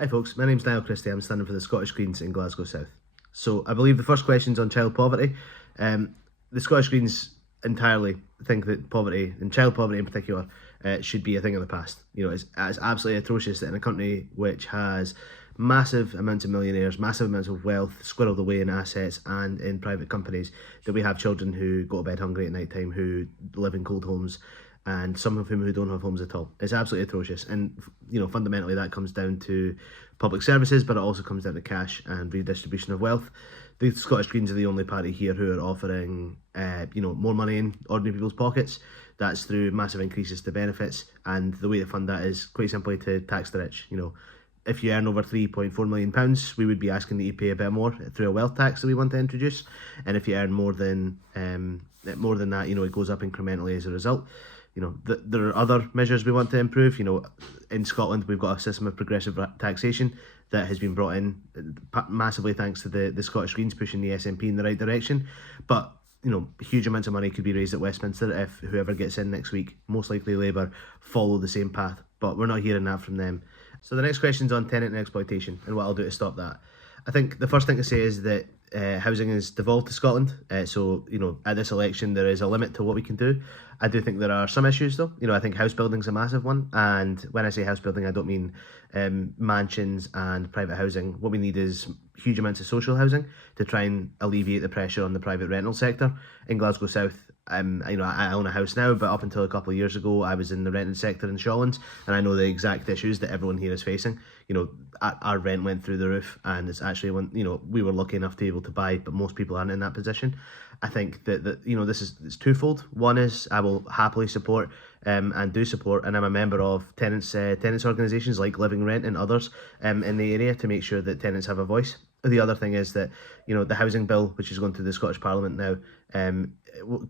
Hi folks, my name's Niall Christie. I'm standing for the Scottish Greens in Glasgow South. So I believe the first question's on child poverty. The Scottish Greens entirely think that poverty, and child poverty in particular, should be a thing of the past. You know, it's absolutely atrocious that in a country which has massive amounts of millionaires, massive amounts of wealth squirreled away in assets and in private companies, that we have children who go to bed hungry at night time, who live in cold homes, and some of whom who don't have homes at all. It's absolutely atrocious, and fundamentally that comes down to public services, but it also comes down to cash and redistribution of wealth. The Scottish Greens are the only party here who are offering more money in ordinary people's pockets. That's through massive increases to benefits, and the way to fund that is quite simply to tax the rich. If you earn over £3.4 million, we would be asking that you pay a bit more through a wealth tax that we want to introduce. And if you earn more than that, it goes up incrementally as a result. There are other measures we want to improve. In Scotland, we've got a system of progressive taxation that has been brought in massively thanks to the Scottish Greens pushing the SNP in the right direction. But huge amounts of money could be raised at Westminster if whoever gets in next week, most likely Labour, follow the same path. But we're not hearing that from them. So the next question's on tenant and exploitation and what I'll do to stop that. I think the first thing to say is that housing is devolved to Scotland. So at this election, there is a limit to what we can do. I do think there are some issues though. I think house building's a massive one. And when I say house building, I don't mean mansions and private housing. What we need is huge amounts of social housing to try and alleviate the pressure on the private rental sector. In Glasgow South, I own a house now, but up until a couple of years ago, I was in the rented sector in Shawlands, and I know the exact issues that everyone here is facing. Our rent went through the roof, and it's actually we were lucky enough to be able to buy, but most people aren't in that position. I think that it's twofold. One is I will happily support and do support, and I'm a member of tenants organisations like Living Rent and others in the area to make sure that tenants have a voice. The other thing is that the housing bill, which is going to the Scottish Parliament now,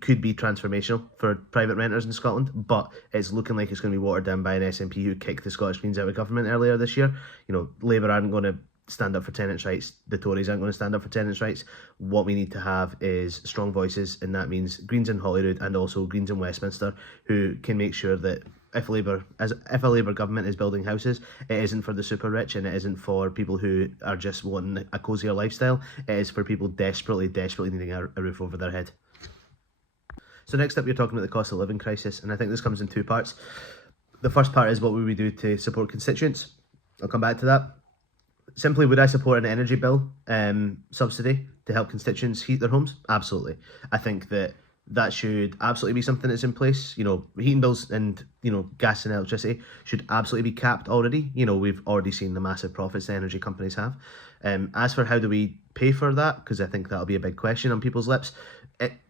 could be transformational for private renters in Scotland, but it's looking like it's going to be watered down by an SNP who kicked the Scottish Greens out of government earlier this year. Labour aren't going to stand up for tenants' rights. The Tories aren't going to stand up for tenants' rights. What we need to have is strong voices, and that means Greens in Holyrood and also Greens in Westminster, who can make sure that if a Labour government is building houses, it isn't for the super rich and it isn't for people who are just wanting a cozier lifestyle. It is for people desperately needing a roof over their head. So next up, you're talking about the cost of living crisis, and I think this comes in two parts. The first part is what would we do to support constituents? I'll come back to that. Simply, would I support an energy bill subsidy to help constituents heat their homes? Absolutely. I think that should absolutely be something that's in place. Heating bills and gas and electricity should absolutely be capped already. We've already seen the massive profits the energy companies have. As for how do we pay for that, because I think that'll be a big question on people's lips,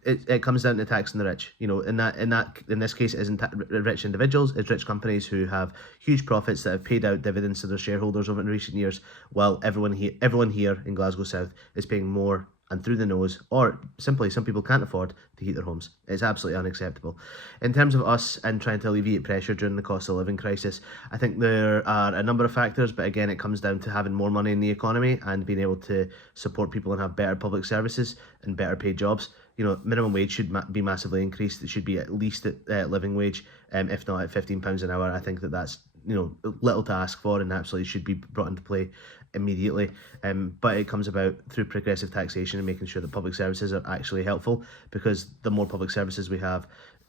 it comes down to taxing the rich. In this case, it isn't rich individuals, it's rich companies who have huge profits that have paid out dividends to their shareholders over in recent years, while everyone here in Glasgow South is paying more and through the nose, or simply some people can't afford to heat their homes. It's absolutely unacceptable. In terms of us and trying to alleviate pressure during the cost of living crisis, I think there are a number of factors, but again, it comes down to having more money in the economy and being able to support people and have better public services and better paid jobs. Minimum wage should be massively increased. It should be at least at living wage, if not at £15 an hour. I think that's little to ask for and absolutely should be brought into play immediately. But it comes about through progressive taxation and making sure that public services are actually helpful, because the more public services we have,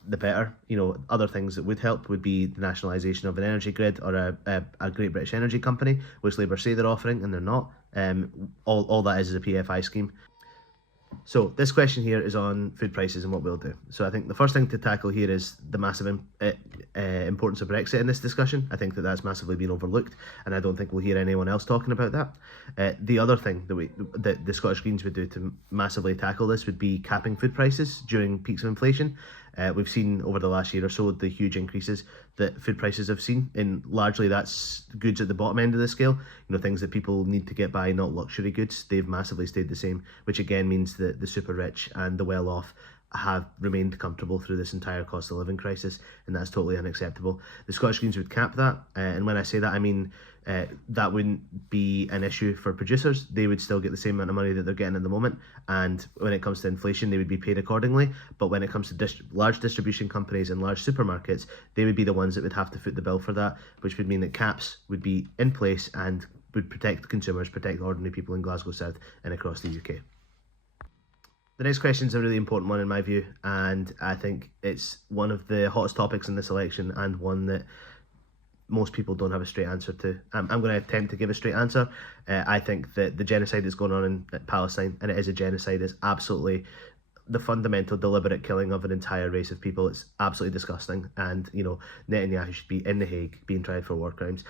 the better. Other things that would help would be the nationalisation of an energy grid or a Great British Energy Company, which Labour say they're offering and they're not. All that is a PFI scheme. So this question here is on food prices and what we'll do. So I think the first thing to tackle here is the massive importance of Brexit in this discussion. I think that's massively been overlooked, and I don't think we'll hear anyone else talking about that. The other thing that the Scottish Greens would do to massively tackle this would be capping food prices during peaks of inflation. We've seen over the last year or so the huge increases that food prices have seen, and largely that's goods at the bottom end of the scale. Things that people need to get by, not luxury goods. They've massively stayed the same, which again means that the super rich and the well off have remained comfortable through this entire cost of living crisis, and that's totally unacceptable. The Scottish Greens would cap that, and when I say that, I mean that wouldn't be an issue for producers. They would still get the same amount of money that they're getting at the moment, and when it comes to inflation, they would be paid accordingly. But when it comes to large distribution companies and large supermarkets, they would be the ones that would have to foot the bill for that, which would mean that caps would be in place and would protect consumers, protect ordinary people in Glasgow South and across the UK. The next question is a really important one in my view, and I think it's one of the hottest topics in this election, and one that most people don't have a straight answer to. I'm going to attempt to give a straight answer. I think that the genocide that's going on in Palestine, and it is a genocide, is absolutely the fundamental deliberate killing of an entire race of people. It's absolutely disgusting, and Netanyahu should be in The Hague being tried for war crimes.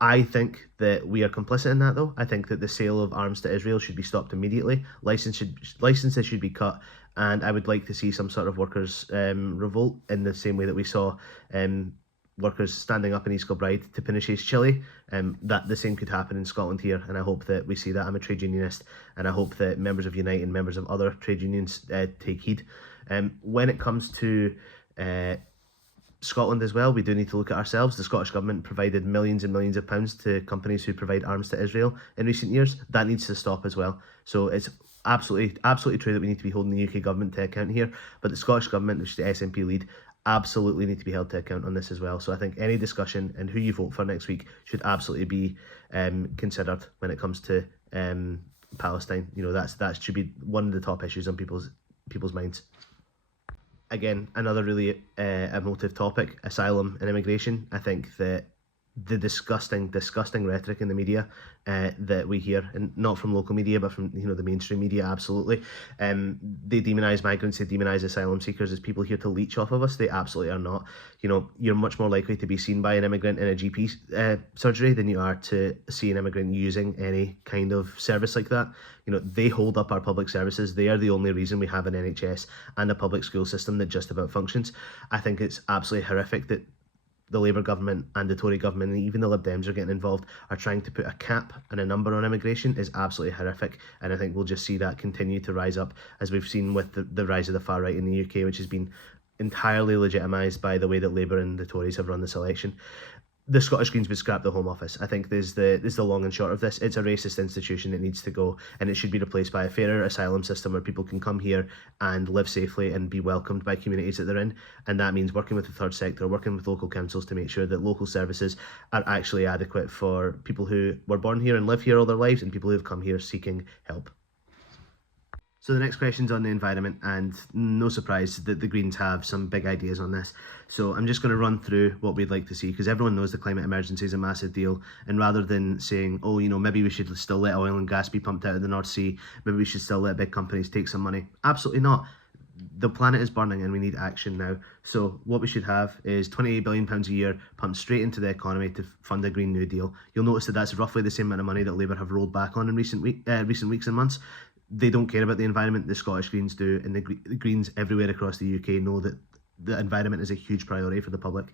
I think that we are complicit in that, though. I think that the sale of arms to Israel should be stopped immediately. Licenses should be cut, and I would like to see some sort of workers' revolt in the same way that we saw workers standing up in East Kilbride to punish East Chile. That the same could happen in Scotland here, and I hope that we see that. I'm a trade unionist, and I hope that members of Unite and members of other trade unions take heed. When it comes to Scotland as well, we do need to look at ourselves. The Scottish Government provided millions and millions of pounds to companies who provide arms to Israel in recent years. That needs to stop as well. So it's absolutely true that we need to be holding the UK Government to account here, but the Scottish Government, which the SNP lead, absolutely need to be held to account on this as well. So I think any discussion and who you vote for next week should absolutely be considered when it comes to Palestine. That should be one of the top issues on people's minds. Again, another really emotive topic, asylum and immigration. I think that the disgusting rhetoric in the media that we hear, and not from local media, but from the mainstream media, absolutely. They demonise migrants, they demonise asylum seekers as people here to leech off of us. They absolutely are not. You're much more likely to be seen by an immigrant in a GP surgery than you are to see an immigrant using any kind of service like that. They hold up our public services. They are the only reason we have an NHS and a public school system that just about functions. I think it's absolutely horrific that the Labour government and the Tory government, and even the Lib Dems are getting involved, are trying to put a cap and a number on immigration. Is absolutely horrific, and I think we'll just see that continue to rise up, as we've seen with the rise of the far right in the UK, which has been entirely legitimised by the way that Labour and the Tories have run this election. The Scottish Greens would scrap the Home Office. I think there's the long and short of this. It's a racist institution. It needs to go, and it should be replaced by a fairer asylum system where people can come here and live safely and be welcomed by communities that they're in. And that means working with the third sector, working with local councils to make sure that local services are actually adequate for people who were born here and live here all their lives, and people who have come here seeking help. So the next question's on the environment, and no surprise that the Greens have some big ideas on this. So I'm just going to run through what we'd like to see, because everyone knows the climate emergency is a massive deal, and rather than saying, maybe we should still let oil and gas be pumped out of the North Sea, maybe we should still let big companies take some money, absolutely not. The planet is burning and we need action now. So what we should have is £28 billion a year pumped straight into the economy to fund a Green New Deal. You'll notice that that's roughly the same amount of money that Labour have rolled back on in recent weeks and months. They don't care about the environment. The Scottish Greens do, and the Greens everywhere across the UK know that the environment is a huge priority for the public.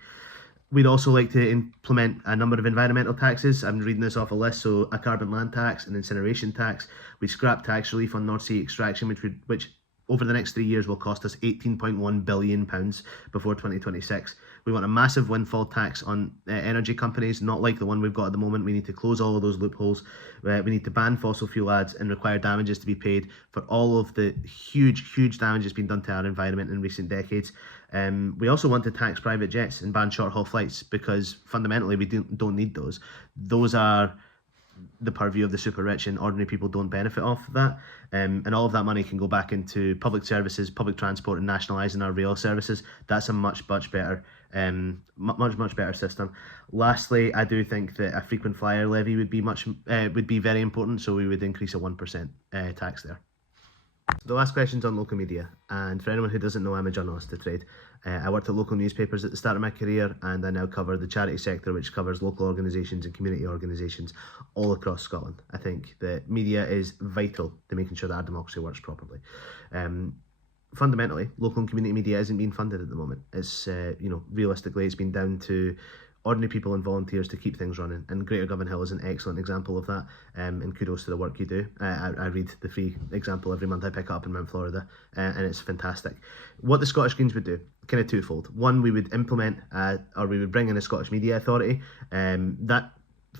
We'd also like to implement a number of environmental taxes. I'm reading this off a list. So a carbon land tax, an incineration tax. We scrap tax relief on North Sea extraction, which over the next 3 years will cost us £18.1 billion before 2026. We want a massive windfall tax on energy companies, not like the one we've got at the moment. We need to close all of those loopholes. We need to ban fossil fuel ads and require damages to be paid for all of the huge damage that's been done to our environment in recent decades. We also want to tax private jets and ban short-haul flights, because fundamentally we don't need those. Those are the purview of the super rich, and ordinary people don't benefit off of that. And all of that money can go back into public services, public transport, and nationalising our rail services. That's a much better system. Lastly, I do think that a frequent flyer levy would be very important, so we would increase a 1% tax there. The last question's on local media, and for anyone who doesn't know, I'm a journalist to trade. I worked at local newspapers at the start of my career, and I now cover the charity sector, which covers local organisations and community organisations all across Scotland. I think that media is vital to making sure that our democracy works properly. Fundamentally, local and community media isn't being funded at the moment. It's realistically, it's been down to ordinary people and volunteers to keep things running, and Greater Govan Hill is an excellent example of that, and kudos to the work you do. I read the free example every month I pick up in Mount Florida, and it's fantastic. What the Scottish Greens would do, kind of twofold. One, we would implement or we would bring in a Scottish Media Authority. That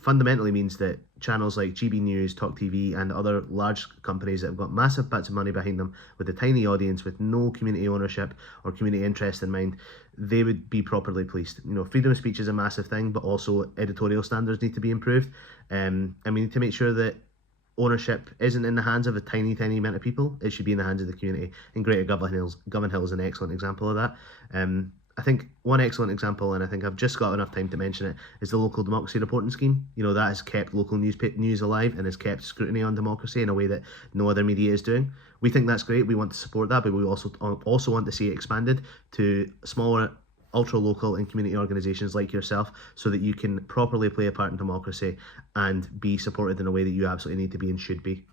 fundamentally means that channels like GB News, Talk TV, and other large companies that have got massive bits of money behind them with a tiny audience with no community ownership or community interest in mind, they would be properly policed. You know, freedom of speech is a massive thing, but also editorial standards need to be improved. And we need to make sure that ownership isn't in the hands of a tiny amount of people. It should be in the hands of the community. And Greater Govan Hill is an excellent example of that. I think one excellent example, and I think I've just got enough time to mention it, is the local democracy reporting scheme. You know, that has kept local news alive and has kept scrutiny on democracy in a way that no other media is doing. We think that's great. We want to support that, but we also want to see it expanded to smaller, ultra local and community organisations like yourself, so that you can properly play a part in democracy and be supported in a way that you absolutely need to be and should be.